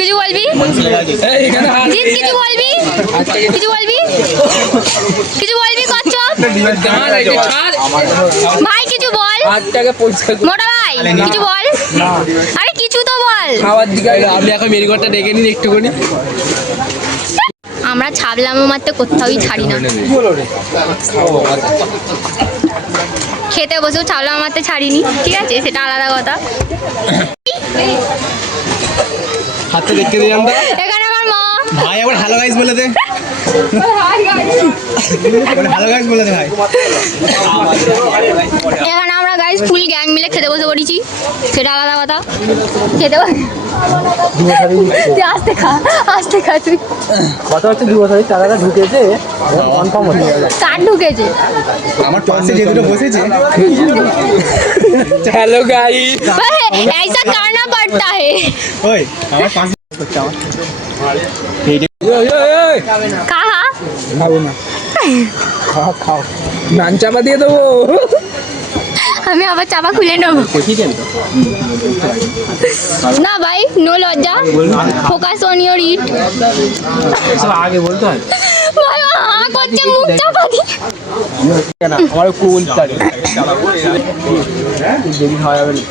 কিছু বলবি? জিৎ কিছু বলবি? কিছু বলবি? কিছু বলবি কচ্ছপ? ভাই কিছু বল। মোটা ভাই কিছু বল। আরে কিছু তো বল। আপনি এখন মেরিগোটা ডেকে নিন একটুখানি। আমরা ছাবলামো মারতে কোথাওই ছাড়ি না। খেতে বসেও ছাবলামো মারতে ছাড়িনি, ঠিক আছে, সেটা আলাদা কথা। হাতে দেখতে দিলাম তো। এখানে আমার মা। ভাই আবার হ্যালো গাইস বলে দে। হ্যালো গাইস বলে দে ভাই। এখানে আমরা গাইস ফুল গ্যাং মিলে খেতে বসে পড়েছি, সেটা আলাদা কথা। খেতে আস্তে খা, আস্তে খা তুই। কথা হচ্ছে 2 বছরের টাকাটা ঢুকেছে, কনফার্ম হয়ে গেল। কার ঢুকেছে? আমার পাশে যে দুটো বসেছে। Hello guys. ऐसा करना पड़ता है। ওই আমার পাশে করছে আমার। কাহা খাবো না। খাও নান চাপা দিয়ে দেবো। আমি আবার চাপা খুলে নেব না ভাই, নো লজ্জা, ফোকাস অন ইওর ইট। আগে বলতে হয় বাবা হা করছে, মুখ চাপা দিয়ে। আমার কোন দেরি খাওয়া যাবে না।